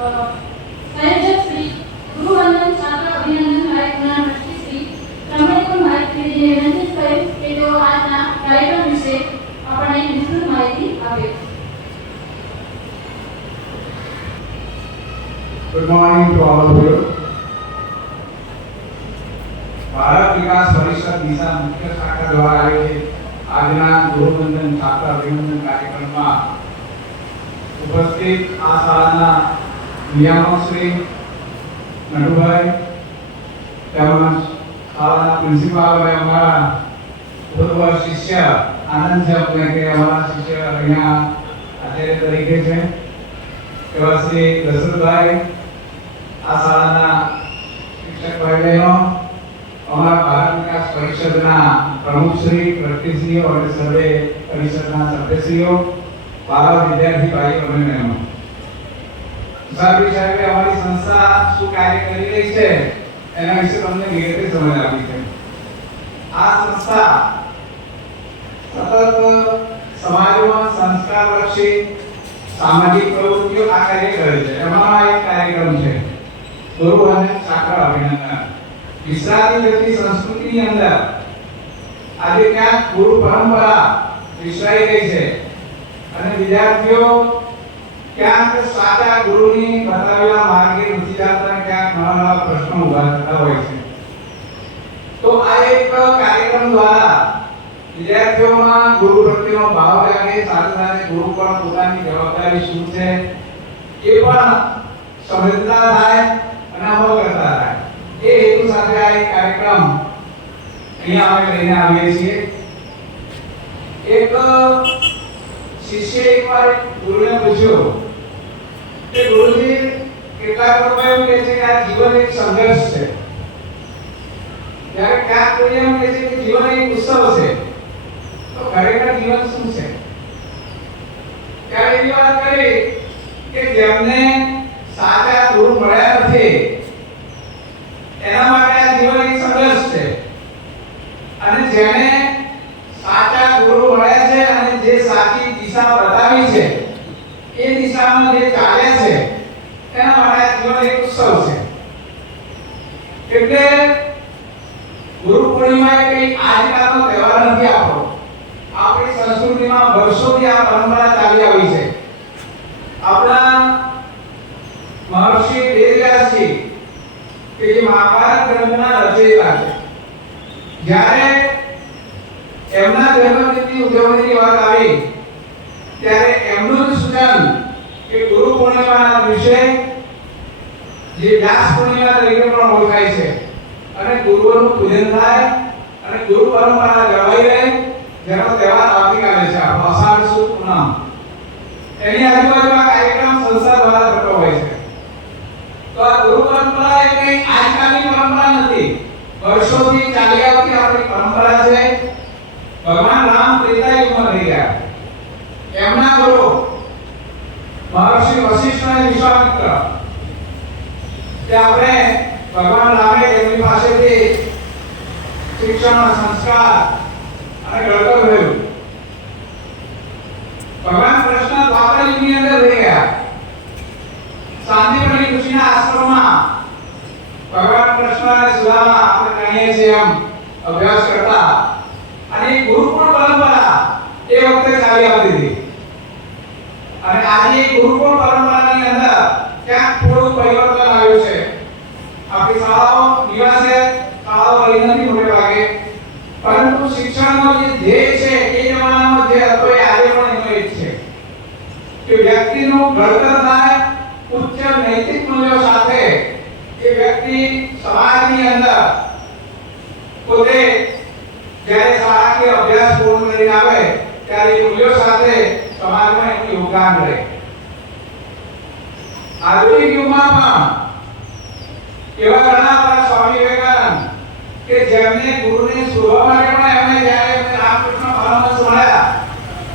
संयोजक श्री गुरुवंदन छात्र अभिनंदन कार्यक्रमના ટ્રસ્ટી શ્રી રમણીકુમાર ભાઈજીને વિનંતી કરું કે તેઓ આજના કાર્યક્રમ વિશે આપણને વિસ્તૃત માહિતી આપે. Good morning to all of you. Bharat વિકાસ પરિષદ દિશા મુખ્ય શાખા દ્વારા આયોજિત આજના ગુરુવંદન છાત્ર અભિનંદન કાર્યક્રમમાં ઉપસ્થિત આ શાળાના નિયામક શ્રી નટુભાઈ તેમજ શાળાના પ્રિન્સિપાલ અને અમારા પૂર્વ શિષ્ય આનંદ છે આપણે કે અમારા શિષ્ય અહીંયા આચાર્ય તરીકે છે એવા શ્રી દશરથભાઈ, આ શાળાના શિક્ષક ભાઈ બહેનો, અમારા ભારત વિકાસ પરિષદના પ્રમુખશ્રી, ટ્રસ્ટીશ્રીઓ અને સર્વે પરિષદના સભ્યશ્રીઓ, વાલા વિદ્યાર્થી ભાઈઓ અને બહેનો, સાહેબે અમારી સંસ્થા શું કાર્ય કરી રહી છે એના વિશે તમને વિગતે સમજ આપી છે. આ સંસ્થા સતત સમાજમાં સંસ્કારલક્ષી સામાજિક પ્રવૃત્તિઓ આ કાર્ય કરે છે. એમાં એક કાર્યક્રમ છે ગુરુવંદન છાત્ર અભિનંદન. વિશ્રાતી જતી સંસ્કૃતિની અંદર આજે ક્યાંક ગુરુ પરંપરા વિસરાઈ ગઈ છે અને વિદ્યાર્થીઓ ક્યાંક સાચા ગુરુની બતાવેલા માર્ગે નથી ચાલતા, ક્યાંક નવા નવા પ્રશ્નો ઉભા થતા હોય છે. તો આ એક કાર્યક્રમ દ્વારા વિદ્યાર્થીઓમાં ગુરુ પ્રત્યેનો ભાવ જાગે, સાથે સાથે ગુરુ પણ પોતાની જવાબદારી શું છે એ પણ સમજતા થાય અને અમલ કરતા થાય. એ હેતુ સાથે આ એક કાર્યક્રમ અહીંયા અમે લઈને આવીએ છીએ. એક શિષ્ય એકવાર ગુરુને પૂછ્યું કે ગુરુજી, કેટલાક લોકો એમ કહે છે કે આ જીવન એક સંઘર્ષ છે, જ્યારે ક્યાંક કોઈ એમ કહે છે કે જીવન એક ઉત્સવ છે, તો ખરેખર જીવન શું છે? ત્યારે એવી વાત કરી કે જેમને સાચા ગુરુ મળ્યા નથી એના માટે આ જીવન એક સંઘર્ષ છે, અને જેને સાચા ગુરુ મળ્યા છે અને જે સાચી દિશા બતાવી છે એ દિશામાં જે ચાલે છે એના માટે આ જીવન એક ઉત્સવ છે. એટલે ગુરુ પૂર્ણિમા એ કઈ આજકાલનો તહેવાર નથી આપણો. આપણી સંસ્કૃતિમાં વર્ષોથી આ પરંપરા ચાલી આવી છે. આપણા મહર્ષિ વેદવ્યાસજી કે જે મહાભારત ગ્રંથના રચયિતા છે, જ્યારે એમના જન્મતિથિની ઉજવણીની વાત આવી ત્યારે એમનું જ સૂચન કે ગુરુ પૂર્ણિમાના દિવસે જે વ્યાસ પૂર્ણિમા તરીકે પણ ઓળખાય છે અને ગુરુઓનું પૂજન થાય અને ગુરુ પરંપરા જળવાઈ રહે, જેનો તહેવાર આવતીકાલે છે આપણો અષાઢ સુદ પૂનમ. એની આજુબાજુ આ કાર્યક્રમ સંસ્થા દ્વારા થતો હોય છે. તો આ ગુરુ પરંપરા એ કઈ આજકાલની પરંપરા નથી, વર્ષોથી ચાલી આવતી આપણી પરંપરા છે. ભગવાન રામ ત્રેતા યુગમાં રહી ગયા. એમના ગુરુ મહર્ષિ વશિષ્ઠ અને વિશ્વામિત્ર, તે આપણે ભગવાન રામે એમની પાસેથી શિક્ષણ, સંસ્કાર અને ઘડતર થયું. ભગવાન કૃષ્ણ દ્વાપર યુગની અંદર રહી ગયા. શાંતિપની ઋષિના આશ્રમમાં ભગવાન કૃષ્ણ અને સુદામા આપણે કહીએ છીએ એમ અભ્યાસ કરતા, અને ગુરુકુળ પરંપરા એ વખતે ચાલી આવતી હતી. અને આજે ગુરુકુળ પરંપરાની અંદર ક્યાંક થોડું પરિવર્તન આવ્યું છે. આપણી શાળાઓ નિવાસે શાળાઓ રહી નથી મોટે ભાગે, પરંતુ શિક્ષણનો જે ધ્યેય છે એ જમાનામાં જે હતો એ આજે પણ એનો જ છે કે વ્યક્તિનું ઘડતર થાય ઉચ્ચ નૈતિક મૂલ્યો સાથે. એ વ્યક્તિ સમાજની અંદર પોતે જ્યારે શાળાકીય અભ્યાસ પૂર્ણ કરીને આવે ત્યારે એ મૂલ્યો સાથે સમાજમાં એનું યોગદાન રહે. આધુનિક યુગમાં પણ એવા ઘણા આપણા સ્વામી વિવેકાનંદ કે જેમને ગુરુને શોધવા માટે પણ એમણે જ્યારે રામકૃષ્ણ પરમહંસ મળ્યા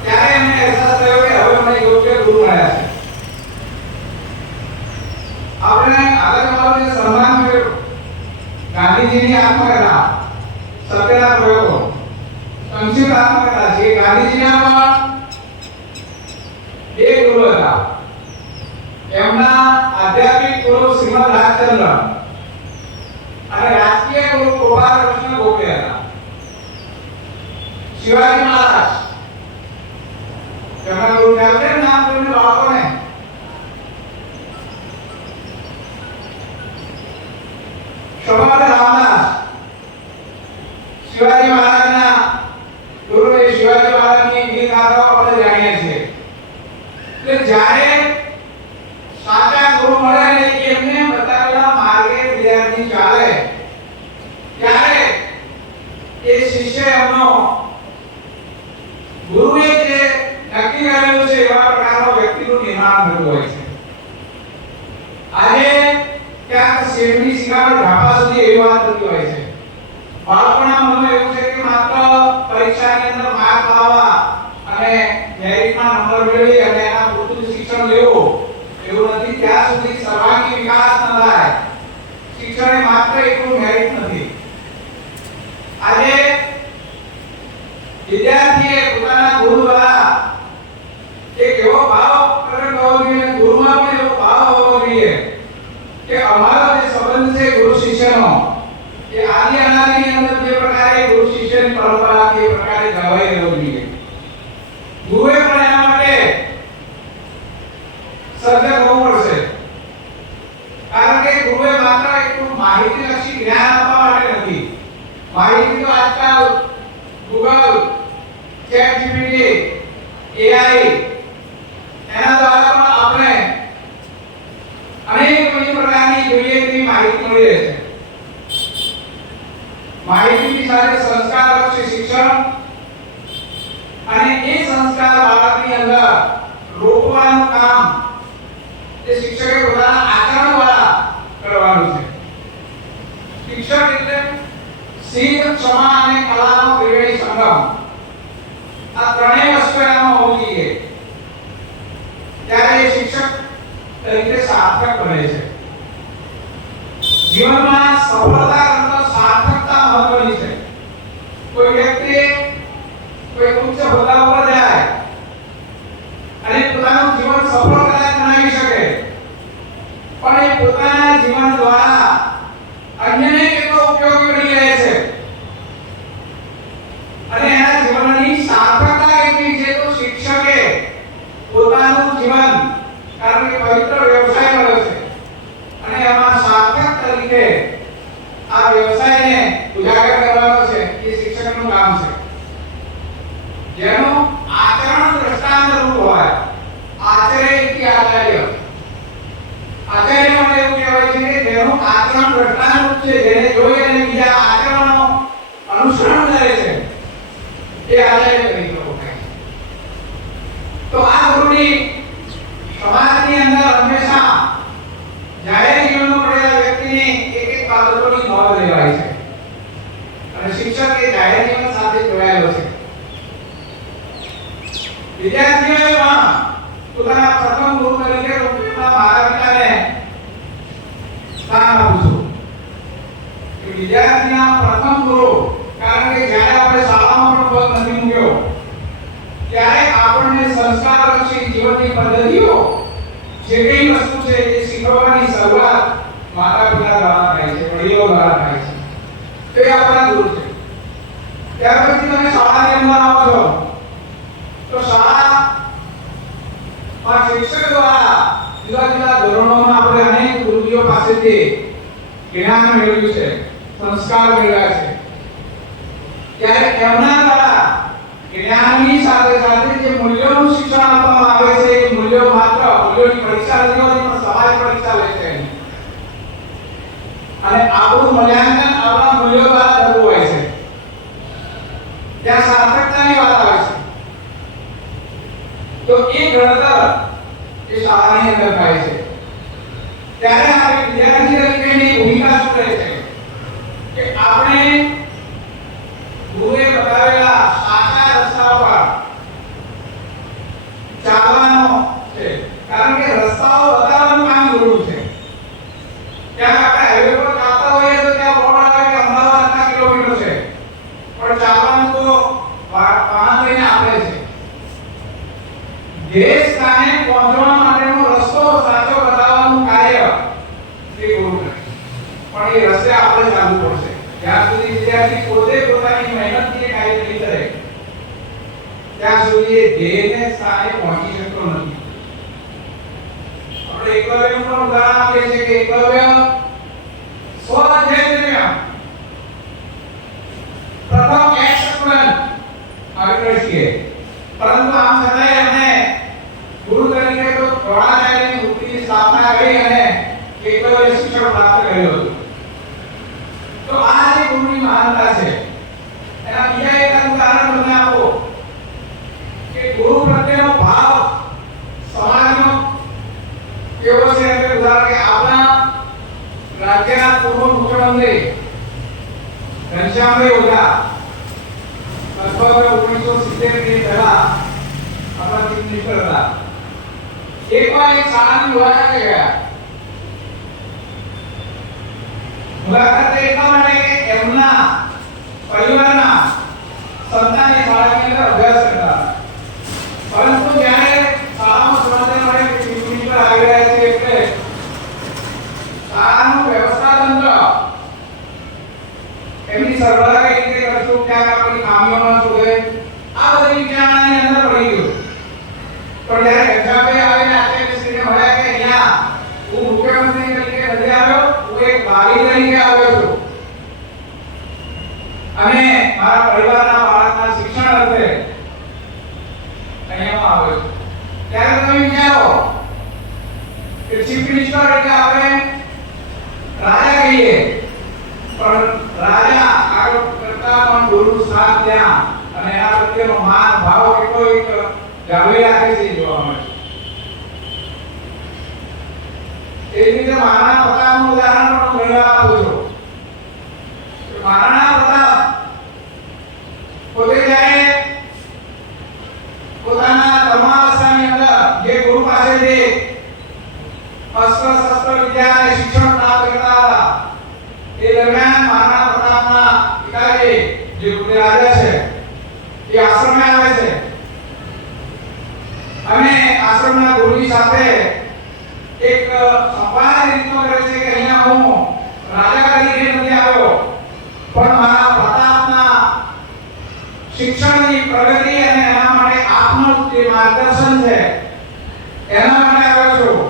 ત્યારે એમને અહેસાસ થયો કે હવે મને યોગ્ય ગુરુ મળ્યા છે. આપણે આગળ જે સન્માન કર્યું ગાંધીજીની આત્મકથા, સત્યના પ્રયોગો, સંક્ષિપ્ત આત્મકથા છે. ગાંધીજીના પણ બે ગુરુ હતા. એમના આધ્યાત્મિક શ્રીમદ રાજચંદ્ર અને રાજકીય ગુરુ ગોપાલ કૃષ્ણ ગોખલે હતા. શિવાજી મહારાજ તેમના ગુરુ ખ્યાલ છે નામ જોઈને બાળકોને શોભાદ રામદાસ શિવાજી મહારાજના ગુરુ એ શિવાજી મહારાજની વીર ગાથાઓ આપણે જાણીએ છીએ. એટલે જ્યારે સાચા ગુરુ મળે ને એમને બતાવેલા માર્ગે વિદ્યાર્થી ચાલે ત્યારે એ શિષ્ય એમનો ગુરુએ જે નક્કી કરેલું છે એવા પ્રકારનો વ્યક્તિનું નિર્માણ થતું હોય છે. આજે ક્યાંક શેરડી શિકાવટ ઢાપા સુધી એવી વાત થતી હોય છે. બાળકોના મનમાં એવું છે કે માત્ર પરીક્ષાની અંદર માર્ક લાવવા અને મેરિટમાં નંબર મેળવી અને એના પૂરતું શિક્ષણ લેવું એવું નથી. ત્યાં સુધી સર્વાંગી વિકાસ ન થાય. શિક્ષણ એ માત્ર એકલું મેરિટ નથી. આજે વિદ્યાર્થીએ પોતાના ગુરુ દ્વારા એક એવો ભાવ પ્રગટ હોવો જોઈએ, ગુરુમાં પણ એવો ભાવ હોવો જોઈએ કે અમારો જે સંબંધ છે ગુરુ શિષ્યનો એ આદિ અનાદિની અંદર જે પ્રકારે ગુરુ શિષ્યની પરંપરા તે પ્રકારે જળવાઈ રહેવો જોઈએ. ગુરુએ પણ એના માટે સર્જક હોવું પડશે. કારણ કે ગુરુએ માત્ર એટલું માહિતીલક્ષી જ્ઞાન આપવા માટે નથી. માહિતી તો આજકાલ ગૂગલ, ChatGPT, AI એના દ્વારા પણ આપણે અનેક પ્રકારની જોઈએ તેવી માહિતી મળી રહે છે. માહિતીની સાથે સંસ્કારલક્ષી શિક્ષણ અને એ સંસ્કાર બાળકની અંદર રોપવાનું કામ એ શિક્ષકે પોતાના આચરણ દ્વારા કરવાનું છે. શિક્ષક એટલે શીખ, ક્ષમા અને કલાનો ત્રિવેણી સંગમ. આ ત્રણેય વસ્તુ એનામાં હોવી જોઈએ ત્યારે એ શિક્ષક તરીકે સાર્થક બને છે. જીવનમાં સફળતા કરતા સાર્થકતા મહત્વની છે. કોઈ વ્યક્તિ કોઈ ઉચ્ચ હોદ્દા ઉપર જાય અને પોતાનું જીવન સફળ કદાચ બનાવી શકે પણ એ પોતાના જીવન દ્વારા અન્યને કેટલો ઉપયોગી બની રહે છે અને એના જીવનની સાર્થકતા કેટલી છે તો શિક્ષકે પોતાનું જીવન કારણ કે પવિત્ર વ્યવસાય મળ્યો છે અને એમાં સાર્થક તરીકે આ વ્યવસાયને ઉજાગર કરવાનો છે એ શિક્ષકનું કામ છે. જેનું આચરણ દ્રષ્ટાંત રૂપ હોય. આચરે ઇતિ આચાર્ય. આચાર્ય માટે એવું કહેવાય છે કે જેનું આચરણ દ્રષ્ટાંત રૂપ છે, જેને જોઈ અને બીજા આચરણનો અનુસરણ કરે છે એ આચાર્ય તરીકે ઓળખાય છે. તો આ ગુરુની સમાજની અંદર હંમેશા જાહેર જીવનમાં પડેલા વ્યક્તિની એક એક બાબતોની નોંધ લેવાય છે અને શિક્ષક એ જાહેર જીવન સાથે જોડાયેલો છે. વિદ્યાર્થીઓએ પણ પોતાના પ્રથમ ગુરુ તરીકે પોતાના માતા પિતાને સ્થાન આપું છું. વિદ્યાર્થીના પ્રથમ ગુરુ કારણ કે જ્યારે આપણે શાળામાં પણ પગ નથી મૂક્યો ત્યારે આપણને સંસ્કારલક્ષી જીવનની પદ્ધતિઓ જે કઈ વસ્તુ છે એ શીખવવાની શરૂઆત માતા પિતા દ્વારા થાય છે, વડીલો દ્વારા થાય છે. તે આપણા ગુરુ છે. ત્યાર પછી તમે શાળાની અંદર આવો છો તો શાળામાં શિક્ષક દ્વારા જુદા જુદા ધોરણોમાં આપણે અનેક ગુરુજીઓ પાસેથી જ્ઞાન મેળવ્યું છે, સંસ્કાર મેળવ્યા છે. ત્યારે એમના દ્વારા જ્ઞાનની સાથે સાથે જે મૂલ્યોનું શિક્ષણ આપવામાં આવે છે એ મૂલ્યો માત્ર મૂલ્યોની પરીક્ષા નથી હોતી પણ સમાજ પરીક્ષા લે છે અને આપણું મૂલ્યાંકન આપણા મૂલ્યો દ્વારા થતું હોય છે. ત્યાં સાર્થકતાની વાત આવે છે તો એ ઘડતર એ શાળાની અંદર થાય છે. ત્યારે આપણે વિદ્યાર્થી તરીકેની ભૂમિકા શું રહે છે કે આપણે ગુરુએ બતાવેલા સાચા રસ્તા પર ચાલવાનો છે. કારણ કે રસ્તાઓ બતાવવાનું કામ ગુરુ છે. ત્યાં આપણે હાઈવે પર ચાલતા હોઈએ તો ત્યાં બોર્ડ આવે કે અમદાવાદ આટલા કિલોમીટર છે પણ ચાલવાનું તો વાહન લઈને આપણે છે. ધ્યેય સ્થાને પહોંચવા માટેનો રસ્તો સાચો બતાવવાનું કાર્ય વિદ્યાર્થી પોતે પોતાની મહેનતથી એક કાર્ય કરે ત્યાં સુધી એ ધ્યેયને સ્થાને પહોંચી શકતો નથી. આપણે એકલવ્યનું પણ ઉદાહરણ આપીએ છીએ કે એકલવ્ય સ્વ-અધ્યયન પ્રથમ એક્સપ્લન આવી છીએ, પરંતુ આમ છતાંય એમને ગુરુ તરીકે તો દ્રોણાચાર્યની વૃત્તિની સ્થાપના કરી અને એકલવ્ય શિક્ષણ પ્રાપ્ત કર્યું હતું. તો આ જે ગુરુની મહાનતા છે એના બીજા એક ઉદાહરણ તમને આપો કે ગુરુ પ્રત્યેનો ભાવ સમાજનો કેવો છે. એટલે ઉદાહરણ કે આપણા રાજ્યના પૂર્વ મુખ્યમંત્રી ઘનશ્યામભાઈ ઓઝા લગભગ 1970 ની પહેલા આપણા ચીફ મિનિસ્ટર હતા. એકવાર એક શાળાની મુલાકાતે ગયા. મુલાકાતે એટલા માટે કે એમના પરિવારના સંતાન એ શાળાની અંદર અભ્યાસ કરતા હતા. પરંતુ જ્યારે શાળામાં સમાચાર મળે કે ચીફ મિનિસ્ટર આવી રહ્યા છે એટલે શાળાનું વ્યવસ્થા તંત્ર એમની સરભરા કઈ રીતે કરશું, ક્યાં આપણી ખામીઓમાં શોધે, આ બધી વિચારણાની અંદર પડી ગયું. પણ જ્યારે ઘનશ્યામભાઈ આવીને આચાર્યશ્રીને મળ્યા કે અહીંયા હું મુખ્યમંત્રી તરીકે નથી આવ્યો, હું એક વાલી તરીકે આવ્યો છું અને મારા પરિવારના બાળકના શિક્ષણ અર્થે અહીંયા આવ્યો છું. ત્યારે તમે વિચારો કે ચીફ મિનિસ્ટર એટલે આપણે રાજા કહીએ, પણ રાજા આગળ કરતા પણ ગુરુ સ્થાન ત્યાં અને આ પ્રત્યેનો માન ભાવ કેટલો એક જાળવી રાખે છે જોવા મળે છે. એ રીતે મહારાણા પ્રતાપનું ઉદાહરણ પણ ઘણી વાર આપું છું. મહારાણા પ્રતાપ પોતે જ્યારે પોતાના તરુણાવસ્થાની અંદર જે ગુરુ પાસેથી અસ્ત્ર શસ્ત્ર વિદ્યા અને શિક્ષણ પ્રાપ્ત કરતા હતા એ દરમિયાન મહારાણા પ્રતાપના પિતાજી જે રાજા છે એ આશ્રમે આવે છે અને આશ્રમના ગુરુની સાથે એક સંવાદ રીતનો કરે છે કે અહીંયા હું રાજા તરીકે નથી આવ્યો, પણ મારા પ્રતાપના શિક્ષણની પ્રગતિ અને એના માટે આપનું જે માર્ગદર્શન છે એના માટે આવ્યો છું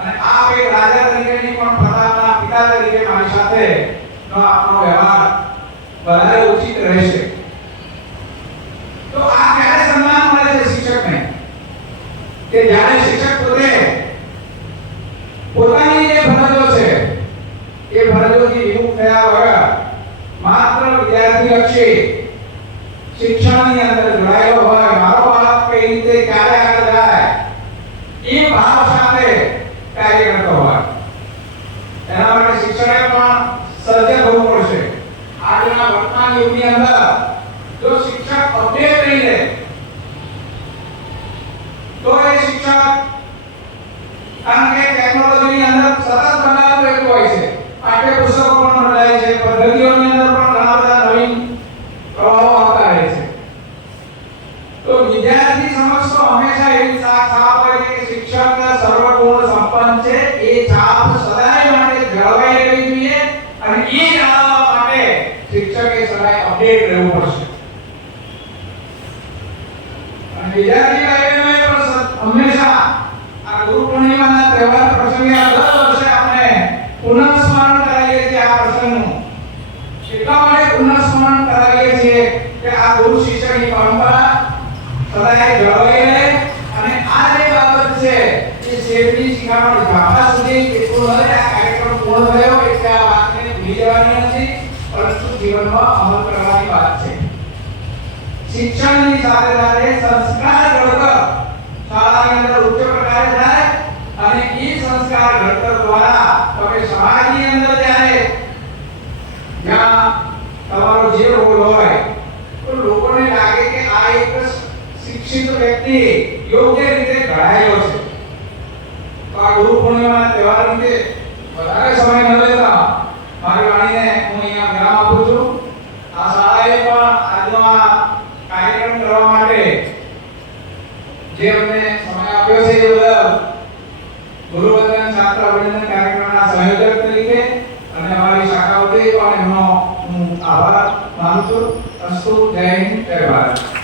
અને આપ એક રાજા તરીકેની પણ પ્રતાપના પિતા તરીકે મારી સાથે નો આપનો વ્યવહાર વધારે ઉચિત રહેશે. તો આ ક્યારે સન્માન મળે છે શિક્ષકને કે જ્યારે શિક્ષક પોતે પોતાની જે ફરજો છે એ ફરજોથી વિમુખ થયા વગર માત્ર વિદ્યાર્થીલક્ષી શિક્ષણની અંદર જોડાયેલો હોય, મારો બાળક કઈ રીતે ક્યારે આગળ જાય એ ભાવ સાથે કાર્ય કરતો હોય. એના માટે શિક્ષકે પણ સર્જક હોવું પડશે. આજના વર્તમાન યુગની અંદર જો શિક્ષક અપડેટ નહીં રહે તો એ શિક્ષક, કારણ કે ટેકનોલોજીની અંદર સતત બદલાવ રહેતો હોય છે, પાઠ્ય પુસ્તકો પણ બદલાય છે, પદ્ધતિઓની અંદર પણ ઘણા બધા નવીન પ્રવાહો આવતા રહે છે. તો વિદ્યાર્થી સમક્ષ તો હંમેશા એવી છાપ હોય છે કે શિક્ષક સર્વગુણ સંપન્ન છે. એ છાપ સદાય માટે જળવાઈ રહેવી જોઈએ અને એ જાળવવા માટે શિક્ષકે સદાય અપડેટ રહેવું પડશે. અને વિદ્યાર્થી ભાઈઓએ પણ હંમેશા આ ગુરુ પૂર્ણિમાના તહેવાર પ્રસંગે દર વર્ષે આપણે પુનઃસ્મરણ કરાવીએ છીએ. આ પ્રસંગનું એટલા માટે પુનઃસ્મરણ કરાવીએ છીએ કે આ ગુરુ શિષ્યની પરંપરા સદાય જળવાઈ રહે અને આ જે બાબત છે એ શેઠની શિખામણ ઝાપા સુધી કેટલું રહે. આ કાર્યક્રમ પૂર્ણ થયો એટલે આ વાતને ભૂલી જવાની નથી, પરંતુ જીવનમાં અમલ કરવાની વાત છે. શિક્ષણની સાથે સાથે સંસ્કાર ઘડતર શાળાની અંદર ઉચ્ચ પ્રકારે થાય અને એ સંસ્કાર ઘડતર દ્વારા તમે સમાજની અંદર જ્યારે જ્યાં તમારો જે રોલ હોય તો લોકોને લાગે કે આ એક શિક્ષિત વ્યક્તિ યોગ્ય રીતે ઘડાયેલો છે. તો આ ગુરુ પૂર્ણિમાના તહેવાર નિમિત્તે વધારે સમય ન લેતા મારી વાણીને હું અહીંયા વિરામ આપું છું. આ શાળાએ પણ આજનો આ કાર્યક્રમ કરવા માટે જે અમને સમય આપ્યો છે એ બદલ ગુરુવંદન છાત્ર અભિનંદન કાર્યક્રમના સંયોજક તરીકે અને અમારી શાખા વતી પણ એમનો હું આભાર માનું છું. અસ્તુ. જય હિન્દ, જય ભારત.